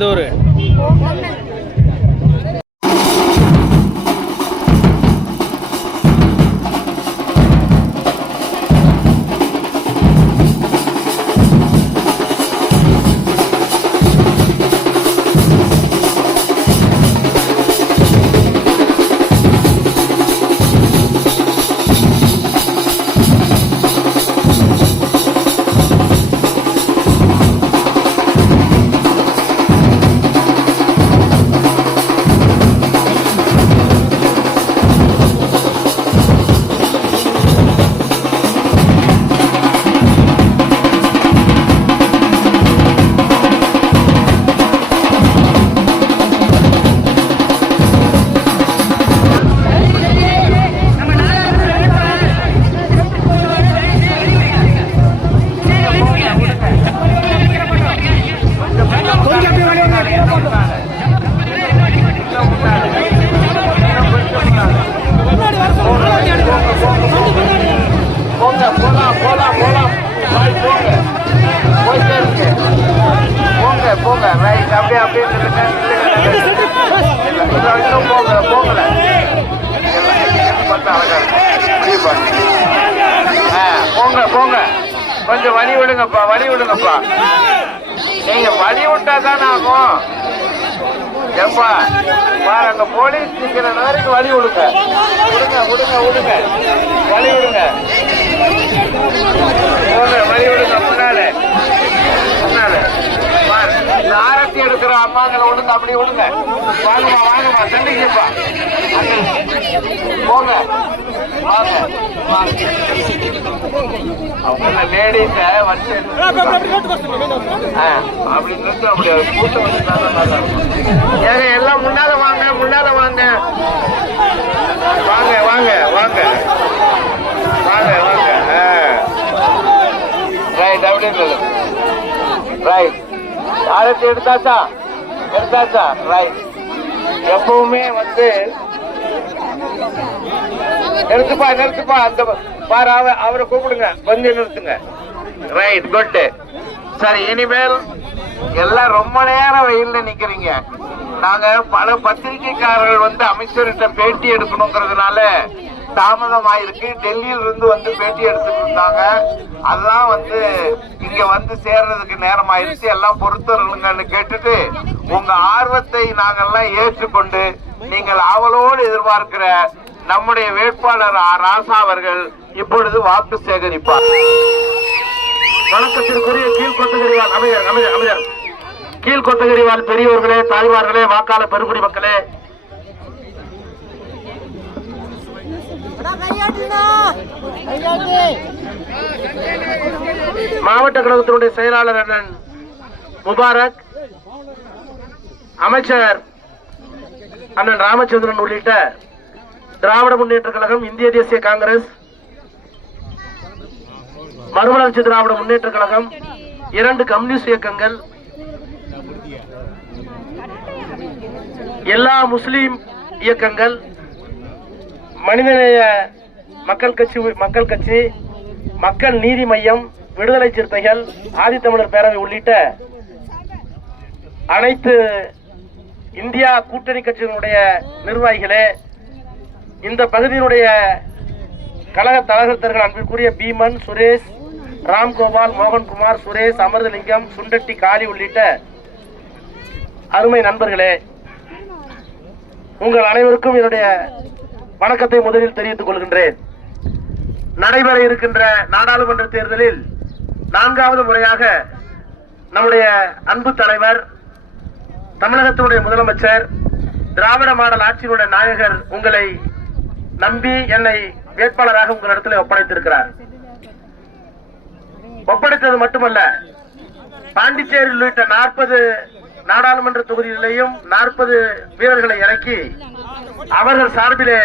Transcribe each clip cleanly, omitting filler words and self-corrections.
எந்த ஊர்? போங்க கொஞ்சம் வழி விடுங்கப்பா, வழி விடுங்கப்பா. நீங்க வழி விட்டாதான் ஆகும். ஏப்பா அங்க போலீஸ் நிக்கிற நேரம் வழி விடுங்க, விடுங்க வழி விடுங்க, வழி விடுங்க. முன்னால ஆரத்தி எடுக்கிற அம்மாங்களை விடுங்க, அப்படி விடுங்க. வாங்கம்மா சண்டிக்கப்பா, போங்க வாங்க. அவங்க லேடிஸ வந்து அப்படி நிறுத்த முடியாது, கூட்டம் வந்து ஏங்க எல்லாம் முன்னால வாங்க, முன்னால வாங்க வாங்க வாங்க வாங்க வாங்க வாங்க. ரைட், அப்படி ரைட். ஆரத்தி எடுத்தாச்சா? ரைட். எப்பவுமே வந்து நிறுத்துப்பா அந்த பாரு, அவரை கூப்பிடுங்க, வந்து நிறுத்துங்க. Right, good. சரி, இனிமேல் எல்லாம் ரொம்ப நேரம் வெயில்ல நிக்கிறீங்க. நாங்க பல பத்திரிகைக்காரர்கள் வந்து அமைச்சர்கிட்ட பேட்டி எடுக்கணுங்கிறதுனால தாமதம் ஆயிருக்கு. டெல்லியில இருந்து வந்து பேட்டி எடுத்துட்டு இருந்தாங்க. அதெல்லாம் வந்து இங்க வந்து சேர்றதுக்கு நேரம் ஆயிடுச்சு. எல்லாம் பொறுத்தருங்கன்னு கேட்டுட்டு உங்க ஆர்வத்தை நாங்கெல்லாம் ஏற்றுக்கொண்டு நீங்கள் ஆவலோடு எதிர்பார்க்கிற நம்முடைய வேட்பாளர் ராசா அவர்கள் இப்பொழுது வாக்கு சேகரிப்பார். வணக்கத்திற்குரிய கீழ்கொத்தகிரிவால் அமைச்சர் கீழ்கொத்தகிரிவால் பெரியவர்களே, தாய்மார்களே, வாக்காளர் பெருங்குடி மக்களே, மாவட்ட கழகத்தினுடைய செயலாளர் அண்ணன் முபாரக், அமைச்சர் அண்ணன் ராமச்சந்திரன் உள்ளிட்ட திராவிட முன்னேற்ற கழகம், இந்திய தேசிய காங்கிரஸ், மறுமலர்ச்சி திராவிட முன்னேற்ற கழகம், 2 கம்யூனிஸ்ட் இயக்கங்கள், எல்லா முஸ்லிம் இயக்கங்கள், மனிதநேய மக்கள் கட்சி, மக்கள் நீதி மையம், விடுதலை சிறுத்தைகள், ஆதித்தமிழர் பேரவை உள்ளிட்ட அனைத்து இந்தியா கூட்டணி கட்சிகளுடைய நிர்வாகிகளே, இந்த பகுதியினுடைய கழக தலைவர்கள் அன்பிற்குரிய பீமன், சுரேஷ், ராம்கோபால், மோகன்குமார், சுரேஷ், அமிர்தலிங்கம், சுண்டட்டி, காளி உள்ளிட்ட அருமை நண்பர்களே, உங்கள் அனைவருக்கும் என்னுடைய வணக்கத்தை முதலில் தெரிவித்துக் கொள்கின்றேன். நடைபெற இருக்கின்ற நாடாளுமன்ற தேர்தலில் 4வது முறையாக நம்முடைய அன்பு தலைவர், தமிழகத்தினுடைய முதலமைச்சர், திராவிட மாடல் ஆட்சியினுடைய நாயகர் உங்களை நம்பி என்னை வேட்பாளராக உங்களிடத்தில் ஒப்படைத்திருக்கிறார். ஒப்படைத்தது மட்டுமல்ல, பாண்டிச்சேரி உள்ளிட்ட 40 நாடாளுமன்ற தொகுதிகளிலேயும் 40 வீரர்களை இறக்கி அவர்கள் சார்பிலே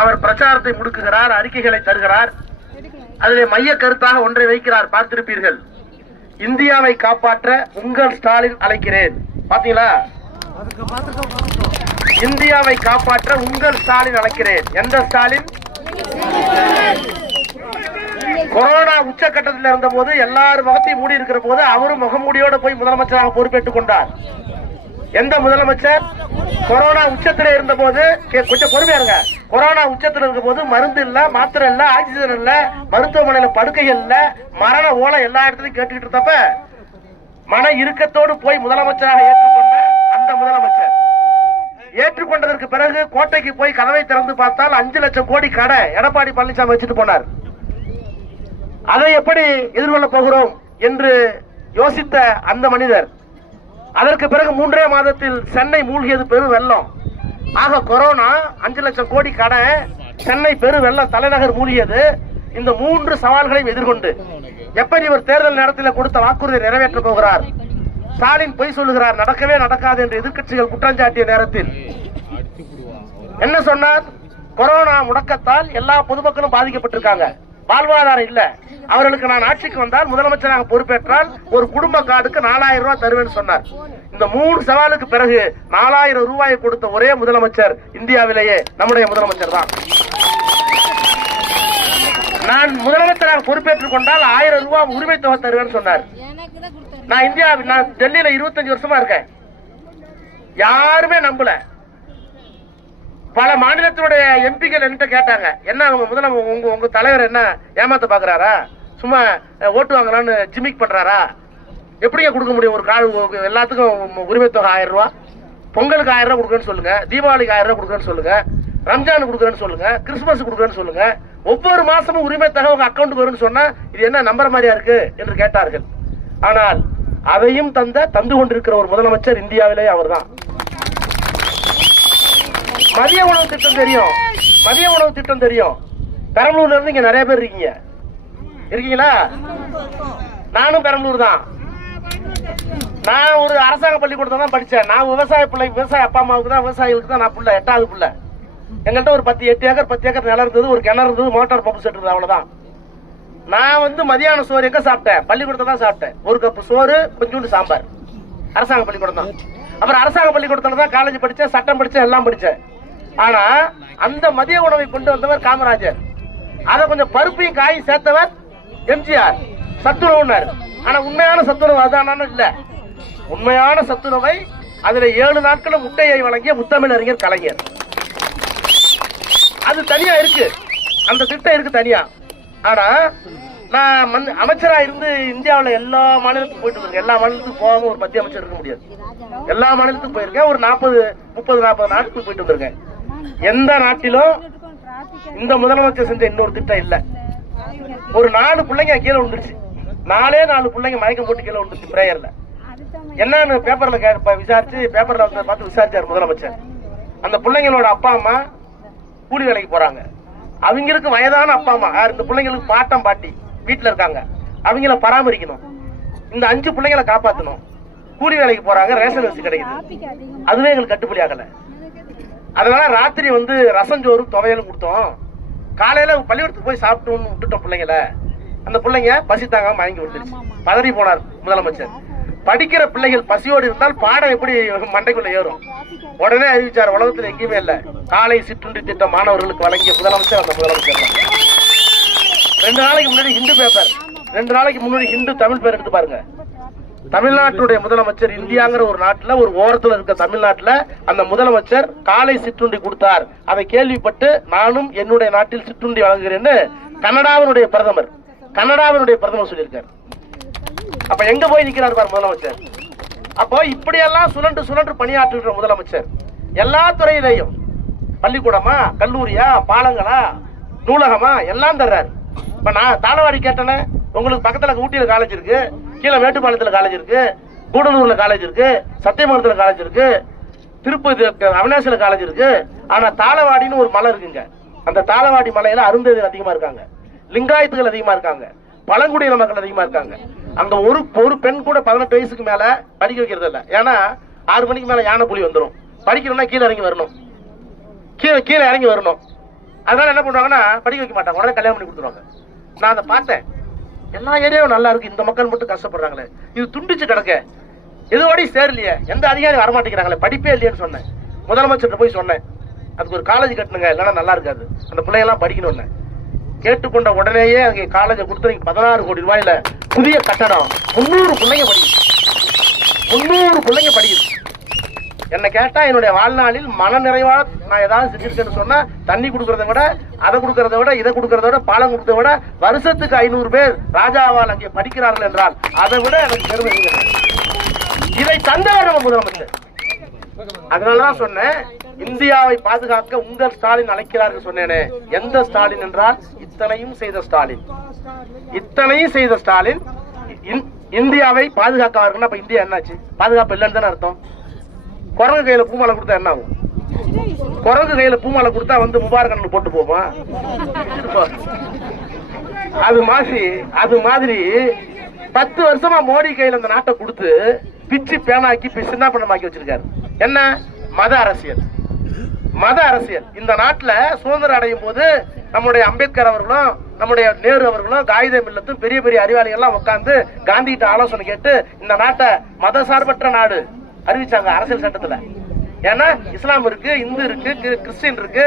அவர் பிரச்சாரத்தை முடுக்குகிறார், அறிக்கைகளை தருகிறார். அதிலே மைய கருத்தாக ஒன்றை வைக்கிறார், பார்த்திருப்பீர்கள். இந்தியாவை காப்பாற்ற உங்கள் ஸ்டாலின் அழைக்கிறேன். பாத்தீங்களா? இந்தியாவை காப்பாற்ற உங்கள் ஸ்டாலின் அழைக்கிறேன். எந்த ஸ்டாலின்? கொரோனா உச்சகட்டத்தில் இருந்த போது எல்லாரும் முகத்தையும் மூடி இருக்கிற போது அவரும் முகமூடியோட போய் முதலமைச்சராக பொறுப்பேற்றுக் கொண்டார். எந்த முதலமைச்சர் கொரோனா உச்சத்துல இருந்த போது, கொஞ்சம் பொறுமையா இருங்க, கொரோனா உச்சத்துல இருக்க போது மருந்து இல்ல, மாத்திரை இல்ல, ஆக்சிஜன் இல்ல, மருத்துவமனையில படுக்கைகள் இல்ல, மரண ஓலை எல்லா இடத்துலயும் கேட்டுக்கிட்டு இருந்தப்ப மன இறுக்கத்தோடு போய் முதலமைச்சராக ஏற்றுக்கொண்ட அந்த முதலமைச்சர் ஏற்றுக்கொண்டதற்கு பிறகு கோட்டைக்கு போய் கதவை திறந்து பார்த்தால் 5 லட்சம் கோடி கடை எடப்பாடி பழனிசாமி வச்சுட்டு போனார். அதை எப்படி எதிர்கொள்ள போகிறோம் என்று யோசித்த அந்த மனிதர் அதற்கு பிறகு 3 மாதத்தில் சென்னை மூழ்கியது பெரு வெள்ளம். ஆக கொரோனா, 5 லட்சம் கோடி கடை, சென்னை பெரு வெள்ளம், தலைநகர் மூழ்கியது. இந்த 3 சவால்களையும் எதிர்கொண்டு எப்படி இவர் தேர்தல் நேரத்தில் கொடுத்த வாக்குறுதியை நிறைவேற்ற போகிறார்? ஸ்டாலின் பொய் சொல்லுகிறார், நடக்கவே நடக்காது என்று எதிர்க்கட்சிகள் குற்றஞ்சாட்டிய நேரத்தில் என்ன சொன்னார்? கொரோனா முடக்கத்தால் எல்லா பொதுமக்களும் பாதிக்கப்பட்டிருக்காங்க, வாழ்வாதாரம் இல்ல, அவர்களுக்கு நான் ஆட்சிக்கு வந்தால் முதலமைச்சராக பொறுப்பேற்றால் ஒரு குடும்ப கார்டுக்கு 4000 ரூபாய் தருவேன் சொன்னார். இந்த 3 சவாலுக்கு பிறகு 4000 ரூபாயை கொடுத்த ஒரே முதலமைச்சர் இந்தியாவிலேயே நம்முடைய முதலமைச்சர் தான். நான் முதலமைச்சராக பொறுப்பேற்றுக் கொண்டால் 1000 ரூபாய் உரிமை தொகை தருவேன் சொன்னார். நான் டெல்லியில 25 வருஷமா இருக்கேன், யாருமே நம்பல. பல மாநிலத்தினுடைய எம்பிக்கள் என்கிட்ட கேட்டாங்க, என்ன உங்க தலைவர் என்ன ஏமாத்த பாக்குறாரா, சும்மா ஓட்டு வாங்கலான்னு ஜிமிக் பண்றாரா, எப்படிங்க கொடுக்க முடியும் ஒரு கார்டு எல்லாத்துக்கும் உரிமை தொகை 1000 ரூபாய், பொங்கலுக்கு 1000 ரூபாய் கொடுக்குறேன்னு சொல்லுங்க, தீபாவளிக்கு 1000 ரூபாய் கொடுக்குறேன்னு சொல்லுங்க, ரம்ஜான் கொடுக்குறேன்னு சொல்லுங்க, கிறிஸ்துமஸ் கொடுக்குறேன்னு சொல்லுங்க, ஒவ்வொரு மாசமும் உரிமை தொகை உங்க அக்கௌண்ட்டுக்கு வரும்னு சொன்னா இது என்ன நம்புற மாதிரியா இருக்கு என்று கேட்டார்கள். ஆனால் அதையும் தந்து கொண்டிருக்கிற ஒரு முதலமைச்சர் இந்தியாவிலே அவர்தான். மதிய உணவு திட்டம் தெரியும், மதிய உணவு திட்டம் தெரியும். பெரம்பலூர்ல இருந்து இங்க நிறைய பேர் இருக்கீங்களா? நானும் பெரம்பலூர் தான். நான் ஒரு அரசாங்க பள்ளிக்கூடத்தை தான் படிச்சேன். நான் விவசாய பிள்ளை, விவசாய அப்பா அம்மாவுக்கு தான், விவசாயிகளுக்கு தான் நான் பிள்ளை, 8வது பிள்ளை. எங்கள்கிட்ட ஒரு 8 ஏக்கர் நிலம் இருந்தது, ஒரு கிணறு இருந்தது, மோட்டார் பம்பு செட் இருந்தது, அவ்வளவுதான். நான் மதியான சோறு எங்க சாப்பிட்டேன்? பள்ளிக்கூடத்தை தான் சாப்பிட்டேன். ஒரு கப்பு சோறு, கொஞ்சோண்டு சாம்பார். அரசாங்க பள்ளிக்கூடம் தான். அப்புறம் அரசாங்க பள்ளிக்கூடத்துல தான் காலேஜ் படிச்சேன், சட்டம் படிச்சேன், எல்லாம் படிச்சேன். ஆனா அந்த மதிய உணவை கொண்டு வந்தவர் காமராஜர். அதை கொஞ்சம் பருப்பையும் காயும் சேர்த்தவர் எம்ஜிஆர். சத்துணவுன்னாரு. ஆனா உண்மையான சத்துணவு அதான இல்ல. உண்மையான சத்துணவை அதுல 7 நாட்களும் முட்டையை வழங்கிய முத்தமிழறிஞர் கலைஞர். அது தனியா இருக்கு, அந்த திட்டம் இருக்கு தனியா. ஆனா நான் அமைச்சரா இருந்து இந்தியாவில் எல்லா மாநிலத்துக்கும் போயிட்டு இருக்கேன். எல்லா மாநிலத்துக்கும் போகாம ஒரு மத்திய அமைச்சர் இருக்க முடியாது. எல்லா மாநிலத்துக்கும் போயிருக்கேன். ஒரு 30-40 நாட்டுக்கு போயிட்டு வந்திருக்கேன். எந்த நாட்டிலும் இந்த முதலமைச்சர் செஞ்ச இன்னொரு திட்டம் இல்ல. ஒரு 4 பிள்ளைங்க கீழே விழுந்துருச்சு. 4 பிள்ளைங்க மயக்கம் போட்டு கீழே விழுந்துருச்சு பிரேயர்ல. என்னன்னு பேப்பர்ல விசாரிச்சு, பேப்பர்ல பார்த்து விசாரிச்சார் முதலமைச்சர். அந்த பிள்ளைங்களோட அப்பா அம்மா கூலி வேலைக்கு போறாங்க. அவங்களுக்கு வயதான அப்பா அம்மா, இந்த பிள்ளைங்களுக்கு பாட்டம் பாட்டி வீட்டுல இருக்காங்க, அவங்கள பராமரிக்கணும். இந்த 5 பிள்ளைங்களை காப்பாற்றணும். கூலி வேலைக்கு போறாங்க, ரேஷன் அரிசி கிடைக்குது, அதுவே எங்களுக்கு கட்டுப்படி ஆகல. அதனால ராத்திரி ரசஞ்சோறும் துவையலும் கொடுத்தோம். காலையில பள்ளிக்கூடத்துக்கு போய் சாப்பிட்டோம்னு விட்டுட்டோம் பிள்ளைங்கள. அந்த பிள்ளைங்க பசி தாங்காம மயங்கி விட்டுருச்சு. பதறி போனார் முதலமைச்சர். படிக்கிற பிள்ளைகள் பசியோடு இருந்தால் பாடம் எப்படி மண்டைக்குள்ள ஏறும்? உடனே அறிவிச்சார், உலகத்தில் எங்கேயுமே இல்ல, காலை சிற்றுண்டி திட்டம் மாணவர்களுக்கு வழங்கிய முதலமைச்சர் அந்த முதலமைச்சர் தான். 2 நாளைக்கு முன்னாடி ஹிந்து பேப்பர், 2 நாளைக்கு முன்னாடி ஹிந்து தமிழ் பேர் எடுத்து பாருங்க. தமிழ்நாட்டுடைய முதலமைச்சர் இந்தியாங்கிற ஒரு நாட்டுல, ஒரு ஓரத்துல இருக்க தமிழ்நாட்டுல அந்த முதலமைச்சர் காலை சிற்றுண்டி கொடுத்தார். அதை கேள்விப்பட்டு நானும் என்னுடைய நாட்டில் சிற்றுண்டி வழங்குகிறேன்னு கனடாவினுடைய பிரதமர் சொல்லியிருக்காரு. அப்ப எங்க போய் நிக்கிறார் பாரு முதலமைச்சர். அப்போ இப்படியெல்லாம் சுழன்று பணியாற்றுகிற முதலமைச்சர் எல்லா துறையிலையும், பள்ளிக்கூடமா, கல்லூரியா, பாலங்களா, நூலகமா, எல்லாம் தர்றாரு. இப்ப நான் தாளவாடி கேட்டேன்னு, உங்களுக்கு பக்கத்துல ஊட்டியில காலேஜ் இருக்கு, கீழே மேட்டுப்பாளையத்துல காலேஜ் இருக்கு, கூடலூர்ல காலேஜ் இருக்கு, சத்தியமங்கலத்துல காலேஜ் இருக்கு, திருப்பதி அவினாசில காலேஜ் இருக்கு. ஆனா தாளவாடின்னு ஒரு மலை இருக்குங்க. அந்த தாளவாடி மலையில அருந்ததிகள் அதிகமா இருக்காங்க, லிங்காயத்துகள் அதிகமா இருக்காங்க, பழங்குடியின மக்கள் அதிகமா இருக்காங்க. அங்க ஒரு பெண் கூட 18 வயசுக்கு மேல படிக்க வைக்கிறது இல்ல. ஏன்னா 6 மணிக்கு மேல யானை புலி வந்துடும். படிக்கணும்னா கீழே இறங்கி வரணும். அதனால என்ன பண்ணுவாங்கன்னா படிக்க வைக்க மாட்டாங்க, உடனே கல்யாணம் பண்ணி கொடுத்துருவாங்க. நான் அதை பார்த்தேன். எல்லா ஏரியாவும் நல்லா இருக்கு, இந்த மக்கள் மட்டும் கஷ்டப்படுறாங்களே, இது துண்டிச்சு கிடக்க, எதுவோடய சேரலையே, எந்த அதிகாரி வரமாட்டேங்கிறாங்களே, படிப்பே இல்லையேன்னு சொன்னேன். முதலமைச்சர்கிட்ட போய் சொன்னேன், அதுக்கு ஒரு காலேஜ் கட்டணுங்க, இல்லைன்னா நல்லா இருக்காது, அந்த பிள்ளையெல்லாம் படிக்கணும்னு. கேட்டுக்கொண்ட உடனேயே அங்கே காலேஜை கொடுத்து 16 கோடி ரூபாயில புதிய கட்டடம், 300 பிள்ளைங்க படிக்குது. என்ன கேட்டா என்னுடைய வாழ்நாளில் மன நிறைவா நான் ஏதாவது செஞ்சிருக்கேன்னு சொன்னா தண்ணி கொடுக்கறத விட, அதை கொடுக்கறத விட, இதை கொடுக்கறத விட, பாலம் கொடுக்கறத விட வருஷத்துக்கு 500 பேர் ராஜாவால் அங்கே படிக்கிறார்கள் என்றால் அதை விட எனக்கு பெருமை இல்லை. இதை தந்தவர் நம்ம முதலமைச்சர். அதனாலதான் சொன்னேன், இந்தியாவை பாதுகாக்க உங்கள் ஸ்டாலின் அழைக்கிறார்கள் சொன்னேனே. எந்த ஸ்டாலின் என்றால் இத்தனையும் செய்த ஸ்டாலின். இத்தனையும் செய்த ஸ்டாலின் இந்தியாவை பாதுகாக்க. அப்ப இந்தியா என்னாச்சு? பாதுகாப்பு இல்லைன்னு தானே அர்த்தம். குரங்கு கையில பூமாலை கொடுத்தா என்ன ஆகும்? குரங்கு கையில பூமாலை கொடுத்தா வந்து முபாரக் போட்டு போமா? அது மாதிரி 10 வருஷமா மோடி கையில அந்த நாட்டை கொடுத்து பிச்சு பேனாக்கி சின்ன பண்ணமாக்கி வச்சிருக்காரு. என்ன? மத அரசியல். மத அரசியல். இந்த நாட்டுல சுதந்திரம் அடையும் போது நம்முடைய அம்பேத்கர் அவர்களும் நம்முடைய நேரு அவர்களும் காகிதம் இல்லத்தும் பெரிய பெரிய அறிவாளிகள் எல்லாம் உட்கார்ந்து காந்தி கிட்ட ஆலோசனை கேட்டு இந்த நாட்டை மத சார்பற்ற நாடு அறிவிச்சாங்க அரசியல் சட்டத்துல. ஏன்னா இஸ்லாம் இருக்கு, இந்து இருக்கு, கிறிஸ்டின் இருக்கு,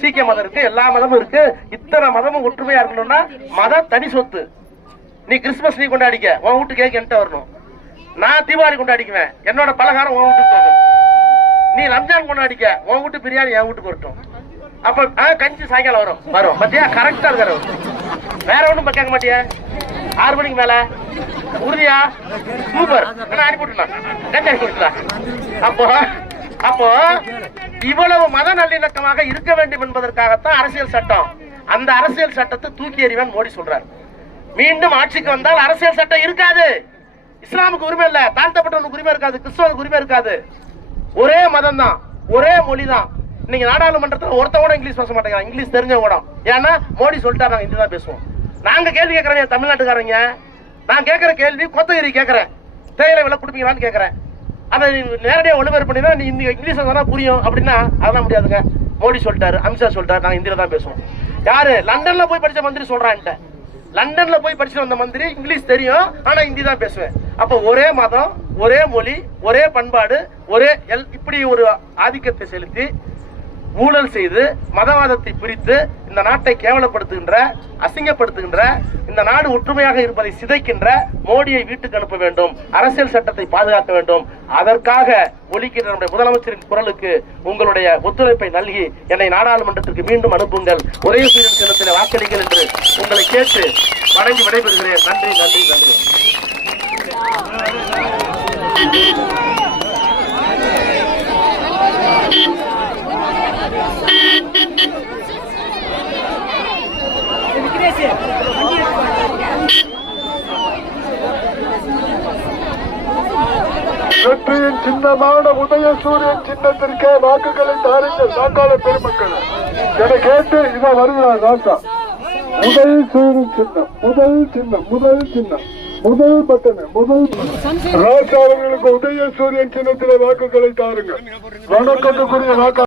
சீக்கிய மதம் இருக்கு, எல்லா மதமும் இருக்கு. இத்தனை மதமும் ஒற்றுமையா இருக்கணும்னா மத தனி சொத்து. நீ கிறிஸ்துமஸ் நீ கொண்டாடிக்க, உன் வீட்டு கேக் என்கிட்ட வரணும். நான் தீபாவளி கொண்டாடிக்குவேன், என்னோட பலகாரம் உன் வீட்டுக்கு போகும். நீ ரம்ஜான் கொண்டாடிக்க, உன் வீட்டு பிரியாணி என் வீட்டுக்கு வரட்டும். அப்ப கஞ்சி சாயங்காலம் வரும் பத்தியா? கரெக்டா இருக்காரு. வேற ஒண்ணும் கேட்க மாட்டியா? 6 மணிக்கு மேல உறுதியா? சூப்பர். அனுப்பிவிட்டுலாம் கஞ்சி அனுப்பிவிட்டுலாம். அப்போ இவ்வளவு மத நல்லிணக்கமாக இருக்க வேண்டும் என்பதற்காகத்தான் அரசியல் சட்டம். அந்த அரசியல் சட்டத்தை தூக்கி எறிவேன் மோடி சொல்றாரு. மீண்டும் ஆட்சிக்கு வந்தால் அரசியல் சட்டம் இருக்காது. இஸ்லாமுக்கு உரிமை இல்ல, தாழ்த்தப்பட்டவனுக்கு உரிமை இருக்காது, கிறிஸ்தவனுக்கு உரிமை இருக்காது. ஒரே மதம் தான், ஒரே மொழி தான். இன்னைக்கு நாடாளுமன்றத்தில் ஒருத்தவங்க இங்கிலீஷ் பேச மாட்டேங்கிறாங்க. இங்கிலீஷ் தெரிஞ்ச கூடம். ஏன்னா மோடி சொல்லிட்டாரு நாங்க ஹிந்தி தான் பேசுவோம். நாங்க கேள்வி கேட்கறோம் தமிழ்நாட்டுக்காரங்க. நான் கேட்கிற கேள்வி கோத்தகிரி கேட்கறேன், தேயிலை விலை கொடுப்பீங்களான்னு கேட்கறேன். அதை நேரடியாக ஒளிபரப்பு பண்ணினா நீ இங்கிலீஷ் தானே புரியும் அப்படின்னா அதெல்லாம் முடியாதுங்க. மோடி சொல்லிட்டாரு, அமித்ஷா சொல்லிட்டாரு, நாங்க ஹிந்தியில தான் பேசுவோம். யாரு? லண்டன்ல போய் படிச்ச மந்திரி சொல்றான்ட்ட. லண்டன்ல போய் படிச்சு வந்த மந்திரி இங்கிலீஷ் தெரியும், ஆனா ஹிந்தி தான் பேசுவேன். அப்ப ஒரே மதம், ஒரே மொழி, ஒரே பண்பாடு, ஒரே இப்படி ஒரு ஆதிக்கத்தை செலுத்தி ஊழல் செய்து மதவாதத்தை பிரித்து இந்த நாட்டை கேவலப்படுத்துகின்ற, அசிங்கப்படுத்துகின்ற, இந்த நாடு ஒற்றுமையாக இருப்பதை சிதைக்கின்ற மோடியை வீட்டுக்கு அனுப்ப வேண்டும். அரசியல் சட்டத்தை பாதுகாக்க வேண்டும். அதற்காக ஒலிக்கின்ற நம்முடைய முதலமைச்சரின் குரலுக்கு உங்களுடைய ஒத்துழைப்பை நல்கி என்னை நாடாளுமன்றத்திற்கு மீண்டும் அனுப்புங்கள். ஒரே சூரியன் சின்னத்தில் வாக்களிங்கள் என்று உங்களை கேட்டு வணங்கி விடைபெறுகிறேன். நன்றி நன்றி நன்றி. வெற்றியின் சின்னமான உதயசூரியன் சின்னத்திற்கே வாக்குகளை தாருங்கள் வாக்காளர் பெருமக்கள் என கேட்டு இவன் வருகிறார். ராசா உதயசூரியன் சின்னம், முதல் சின்னம், முதல் பட்டன, ராசா அவர்களுக்கு உதயசூரியன் சின்னத்திலே வாக்குகளை தாருங்கள். வணக்கத்துக்குரிய வாக்கு